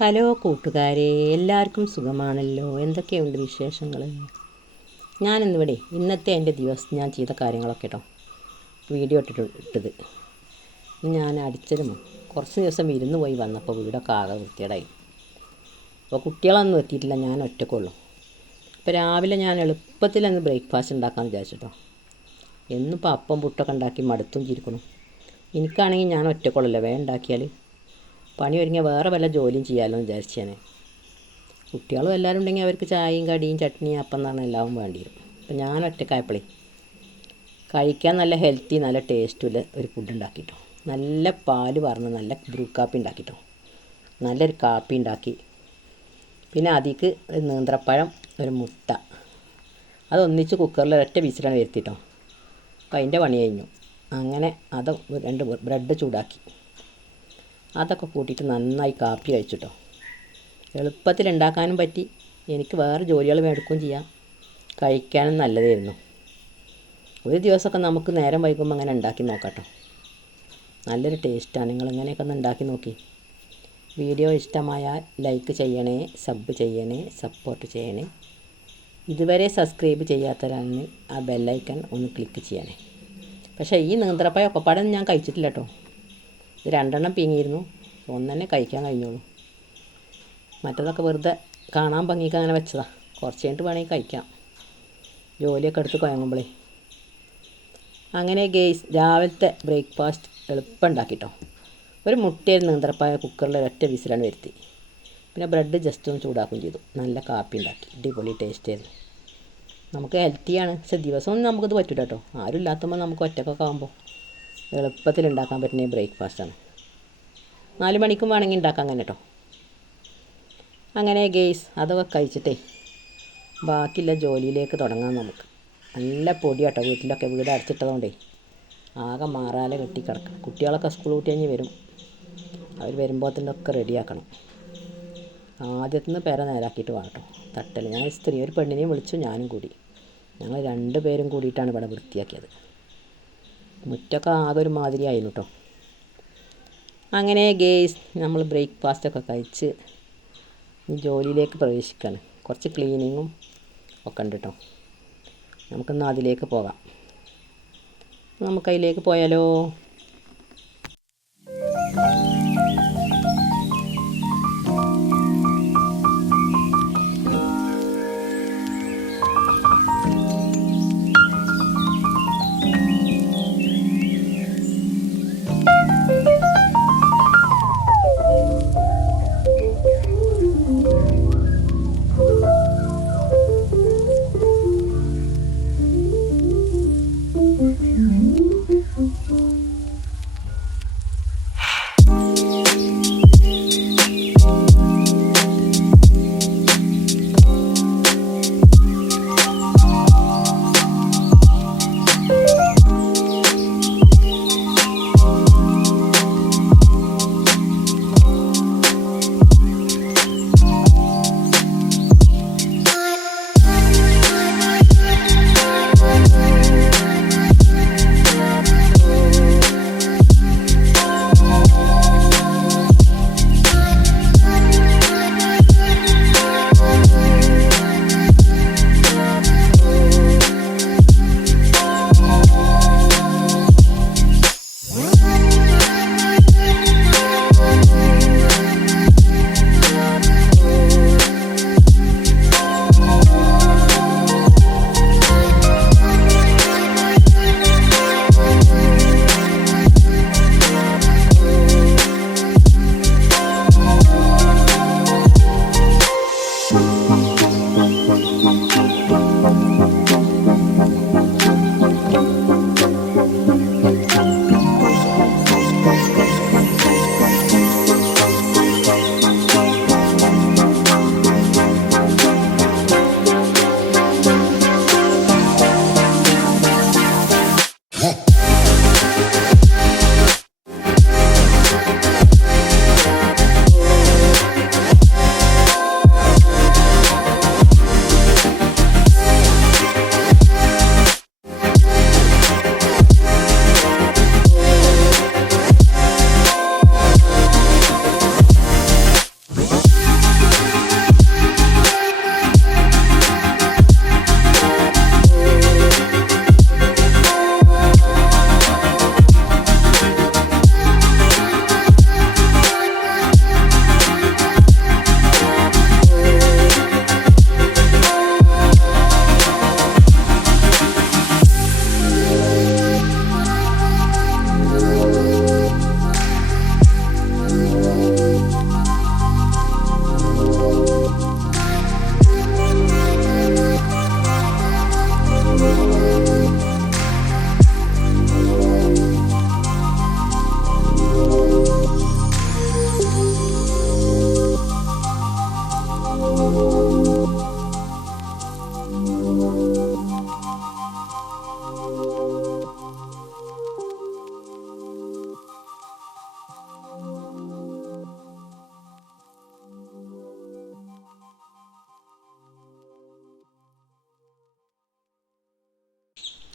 Hello കൂട്ടുകാരെ, എല്ലാവർക്കും സുഖമാണല്ലോ. എന്തൊക്കെയുണ്ട് വിശേഷങ്ങൾ? ഞാനിന്നിവിടെ ഇന്നത്തെ എൻ്റെ ദിവസം ഞാൻ ചെയ്ത കാര്യങ്ങളൊക്കെ കേട്ടോ വീഡിയോ ഇട്ടത്. ഞാൻ അടിച്ചതും കുറച്ച് ദിവസം വിരുന്ന് പോയി വന്നപ്പോൾ വീടൊക്കെ ആകെ വൃത്തികേടായി. അപ്പോൾ കുട്ടികളൊന്നും എത്തിയിട്ടില്ല, ഞാൻ ഒറ്റക്കുള്ളൂ. അപ്പോൾ രാവിലെ ഞാൻ എളുപ്പത്തിലൊന്ന് ബ്രേക്ക്ഫാസ്റ്റ് ഉണ്ടാക്കാമെന്ന് വിചാരിച്ചിട്ടോ. എന്നിപ്പോൾ അപ്പം പുട്ടൊക്കെ ഉണ്ടാക്കി മടുത്തും ചിരിക്കണം. എനിക്കാണെങ്കിൽ ഞാൻ ഒറ്റക്കുള്ളല്ലോ, വേഗം ഉണ്ടാക്കിയാൽ പണി ഒരുങ്ങിയ വേറെ വല്ല ജോലിയും ചെയ്യാമല്ലോ എന്ന് വിചാരിച്ചു ഞാൻ. കുട്ടികളും എല്ലാവരും ഉണ്ടെങ്കിൽ അവർക്ക് ചായയും കടിയും ചട്നിയും അപ്പം എന്നാണ് എല്ലാവരും വേണ്ടി വരും. അപ്പം ഞാൻ ഒറ്റക്കായപ്പോഴേ കഴിക്കാൻ നല്ല ഹെൽത്തി നല്ല ടേസ്റ്റുള്ള ഒരു ഫുഡ് ഉണ്ടാക്കിട്ടോ. നല്ല പാല് പറഞ്ഞ് നല്ല ബ്രൂ കാപ്പി ഉണ്ടാക്കിട്ടോ. നല്ലൊരു കാപ്പി ഉണ്ടാക്കി. പിന്നെ അതിക്ക് ഒരു നേന്ത്രപ്പഴം, ഒരു മുട്ട, അതൊന്നിച്ച് കുക്കറിൽ ഒറ്റ വിസിലാണ് വരുത്തിട്ടോ. അപ്പോൾ അതിൻ്റെ പണി കഴിഞ്ഞു. അങ്ങനെ അത് 2 ബ്രെഡ് ചൂടാക്കി അതൊക്കെ കൂട്ടിയിട്ട് നന്നായി കാപ്പി കഴിച്ചിട്ടോ. എളുപ്പത്തിൽ ഉണ്ടാക്കാനും പറ്റി, എനിക്ക് വേറെ ജോലികൾ എടുക്കുകയും ചെയ്യാം, കഴിക്കാനും നല്ലതായിരുന്നു. ഒരു ദിവസമൊക്കെ നമുക്ക് നേരം വൈകുമ്പോൾ അങ്ങനെ ഉണ്ടാക്കി നോക്കാട്ടോ. നല്ലൊരു ടേസ്റ്റാണ്. നിങ്ങൾ ഇങ്ങനെയൊക്കെ ഒന്ന് ഉണ്ടാക്കി നോക്കി. വീഡിയോ ഇഷ്ടമായാൽ ലൈക്ക് ചെയ്യണേ, സബ് ചെയ്യണേ, സപ്പോർട്ട് ചെയ്യണേ. ഇതുവരെ സബ്സ്ക്രൈബ് ചെയ്യാത്തവരാണെങ്കിൽ ആ ബെല്ലൈക്കൺ ഒന്ന് ക്ലിക്ക് ചെയ്യണേ. പക്ഷേ ഈ നേന്ത്രപ്പഴം ഒക്കെപ്പാടൊന്നും ഞാൻ കഴിച്ചിട്ടില്ല കേട്ടോ. ഇത് 2 പീങ്ങിയിരുന്നു, 1 തന്നെ കഴിക്കാൻ കഴിഞ്ഞോളൂ. മറ്റതൊക്കെ വെറുതെ കാണാൻ ഭംഗിക്ക് അങ്ങനെ വെച്ചതാണ്. കുറച്ച് കഴിഞ്ഞിട്ട് വേണമെങ്കിൽ കഴിക്കാം, ജോലിയൊക്കെ എടുത്ത് കുഴങ്ങുമ്പോഴേ. അങ്ങനെ ഗെയ്സ് രാവിലത്തെ ബ്രേക്ക്ഫാസ്റ്റ് എളുപ്പം ഉണ്ടാക്കിട്ടോ. ഒരു മുട്ടയിൽ നേന്ത്രപ്പഴം കുക്കറിൽ ഒറ്റ വിസിലാണ് വരുത്തി. പിന്നെ ബ്രെഡ് ജസ്റ്റ് ഒന്ന് ചൂടാക്കുകയും ചെയ്തു. നല്ല കാപ്പി ഉണ്ടാക്കി, അടിപൊളി ടേസ്റ്റ് ആയിരുന്നു. നമുക്ക് ഹെൽത്തിയാണ്, പക്ഷേ ദിവസമൊന്നും നമുക്കിത് പറ്റില്ല കേട്ടോ. ആരും ഇല്ലാത്തപ്പോൾ നമുക്ക് ഒറ്റക്കൊക്കെ ആകുമ്പോൾ എളുപ്പത്തിൽ ഉണ്ടാക്കാൻ പറ്റുന്ന ബ്രേക്ക്ഫാസ്റ്റാണ്. 4 മണിക്കും വേണമെങ്കിൽ ഉണ്ടാക്കാം അങ്ങനെ കേട്ടോ. അങ്ങനെ ഗെയ്സ് അതൊക്കെ കഴിച്ചിട്ടേ ബാക്കിയുള്ള ജോലിയിലേക്ക് തുടങ്ങാം നമുക്ക്. നല്ല പൊടി കേട്ടോ വീട്ടിലൊക്കെ, വീട് അടച്ചിട്ടതുകൊണ്ടേ ആകെ മാറാല കെട്ടി കിടക്കും. കുട്ടികളൊക്കെ സ്കൂൾ വിട്ട് കഴിഞ്ഞ് വരും, അവർ വരുമ്പോൾ തന്നെ ഒക്കെ റെഡിയാക്കണം. ആദ്യത്തുനിന്ന് പേര നേരാക്കിയിട്ട് വേണം കേട്ടോ തട്ടൽ. ഞാൻ സ്ത്രീ ഒരു പെണ്ണിനെയും വിളിച്ചു, ഞാനും കൂടി. ഞങ്ങൾ 2 പേരും കൂടിയിട്ടാണ് ഇവിടെ വൃത്തിയാക്കിയത്. മുറ്റൊക്കെ ആകെ ഒരു മാതിരി ആയിരുന്നു കേട്ടോ. അങ്ങനെ ഗെയ്സ് നമ്മൾ ബ്രേക്ക്ഫാസ്റ്റൊക്കെ കഴിച്ച് ജോലിയിലേക്ക് പ്രവേശിക്കുകയാണ്. കുറച്ച് ക്ലീനിങ്ങും ഒക്കെ ഉണ്ട് കേട്ടോ. നമുക്കൊന്ന് അതിലേക്ക് പോകാം. നമുക്കതിലേക്ക് പോയാലോ?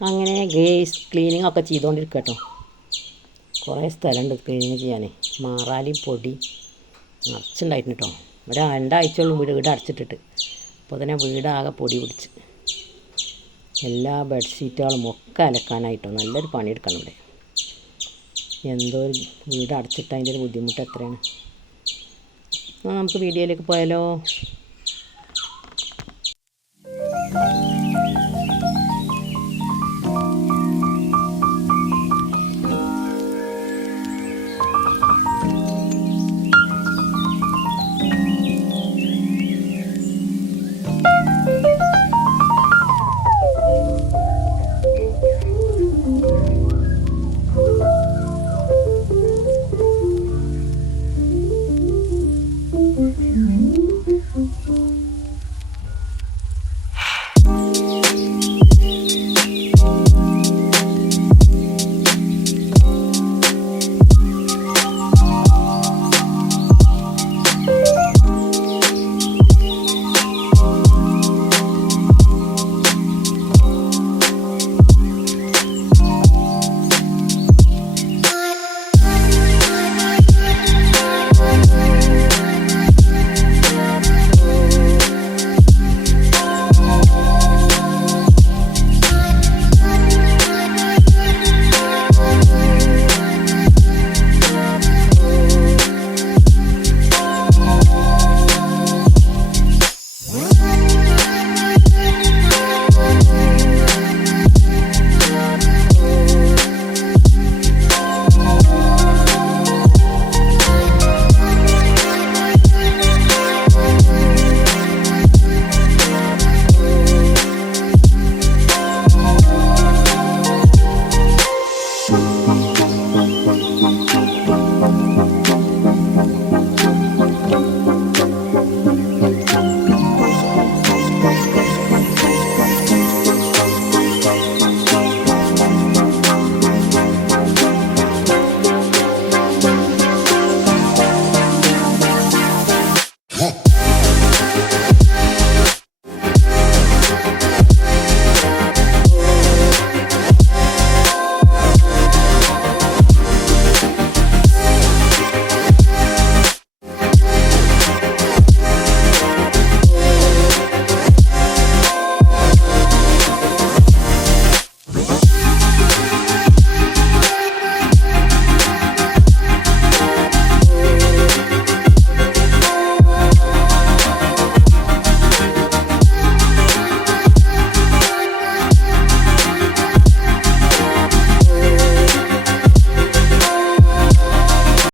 അങ്ങനെ ഗേസ് ക്ലീനിങ് ഒക്കെ ചെയ്തുകൊണ്ടിരിക്കുക കേട്ടോ. കുറേ സ്ഥലമുണ്ട് ക്ലീനിങ് ചെയ്യാൻ. മാറാലി പൊടി നിറച്ചുണ്ടായിരുന്നു കേട്ടോ. രണ്ടാഴ്ചയോളം വീട് അടച്ചിട്ടിട്ട്. അപ്പോൾ തന്നെ വീടാകെ പൊടി പിടിച്ച്. എല്ലാ ബെഡ്ഷീറ്റുകളും ഒക്കെ അലക്കാനായിട്ടോ. നല്ലൊരു പണിയെടുക്കണം ഇവിടെ. എന്തോ ഒരു വീട് അടച്ചിട്ട് അതിൻ്റെ ഒരു ബുദ്ധിമുട്ട് എത്രയാണ്. നമുക്ക് വീഡിയോയിലേക്ക് പോയാലോ.